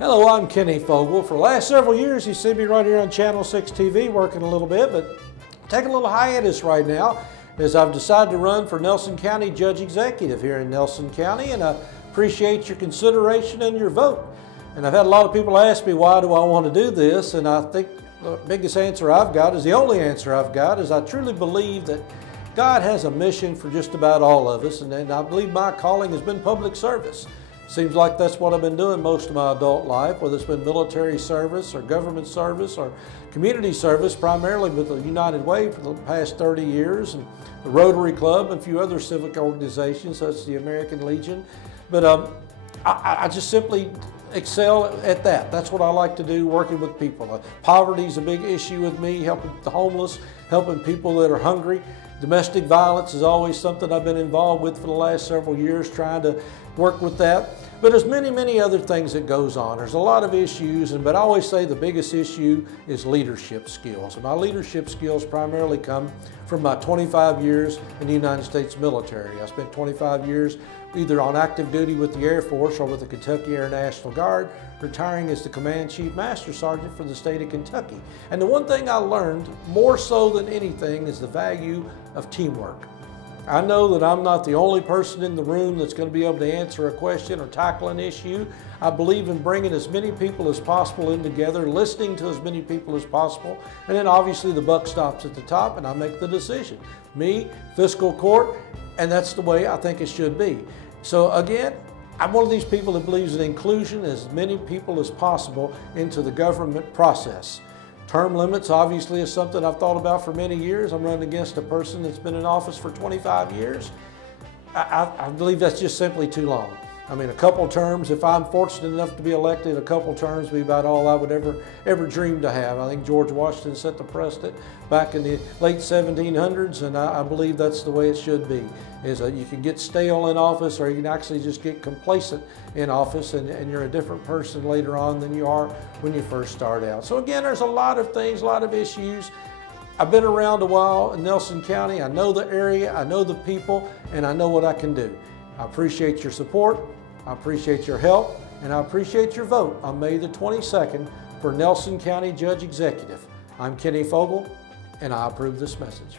Hello, I'm Kenny Fogle. For the last several years, you see me right here on Channel 6 TV working a little bit, but taking a little hiatus right now as I've decided to run for Nelson County Judge Executive here in Nelson County, and I appreciate your consideration and your vote. And I've had a lot of people ask me, why do I want to do this? And I think the biggest answer I've got is the only answer I've got is I truly believe that God has a mission for just about all of us, and I believe my calling has been public service. Seems like that's what I've been doing most of my adult life, whether it's been military service or government service or community service, primarily with the United Way for the past 30 years, and the Rotary Club and a few other civic organizations such as the American Legion. But I just simply excel at that. That's what I like to do, working with people. Poverty is a big issue with me, helping the homeless, helping people that are hungry. Domestic violence is always something I've been involved with for the last several years, trying to work with that. But there's many other things that goes on. There's a lot of issues, but I always say the biggest issue is leadership skills. And my leadership skills primarily come from my 25 years in the United States military. I spent 25 years either on active duty with the Air Force or with the Kentucky Air National Guard, retiring as the Command Chief Master Sergeant for the state of Kentucky. And the one thing I learned more so than anything is the value of teamwork. I know that I'm not the only person in the room that's going to be able to answer a question or tackle an issue. I believe in bringing as many people as possible in together, listening to as many people as possible, and then obviously the buck stops at the top and I make the decision. Me, fiscal court, and that's the way I think it should be. So again, I'm one of these people that believes in inclusion as many people as possible into the government process. Term limits obviously is something I've thought about for many years. I'm running against a person that's been in office for 25 years. I believe that's just simply too long. I mean, a couple terms, if I'm fortunate enough to be elected, a couple terms would be about all I would ever dream to have. I think George Washington set the precedent back in the late 1700s, and I believe that's the way it should be. Is you can get stale in office, or you can actually just get complacent in office, and you're a different person later on than you are when you first start out. So again, there's a lot of things, a lot of issues. I've been around a while in Nelson County. I know the area, I know the people, and I know what I can do. I appreciate your support, I appreciate your help, and I appreciate your vote on May the 22nd for Nelson County Judge Executive. I'm Kenny Fogle, and I approve this message.